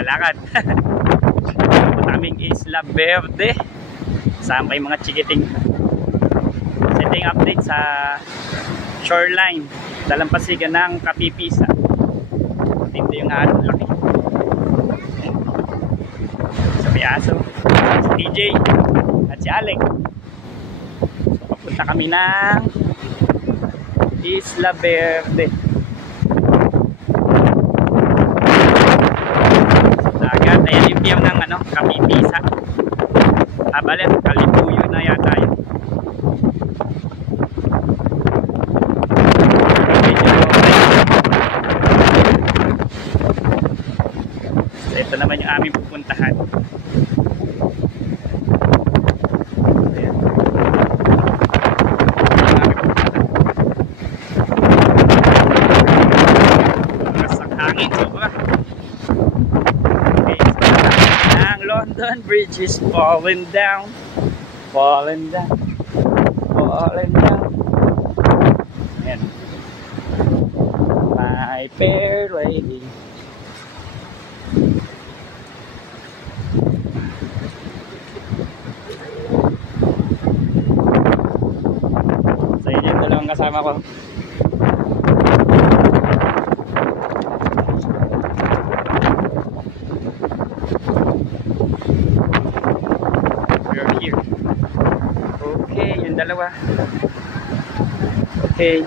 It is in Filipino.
lalakad. Kaming Isla Verde. Kasama yung mga chikiting. Setting update sa shoreline. Dalampasigan ng Kapipisa. Tindi yung araw, laki. Sa Piaso, si TJ at si Alec. So, papunta kami ng Isla Verde. Dagat, ayan yung view ng Kapipisa. Balit, Kalibuyo na yata yun. So, ito naman yung aming pupuntahan. Ayan. Masak hangin, sobra. Okay, so ang London Bridge is falling down. Falling down. Falling down. Ayan. My fair lady. So yun yung dalawang kasama ko. We're here. Okay, yung dalawa. Okay.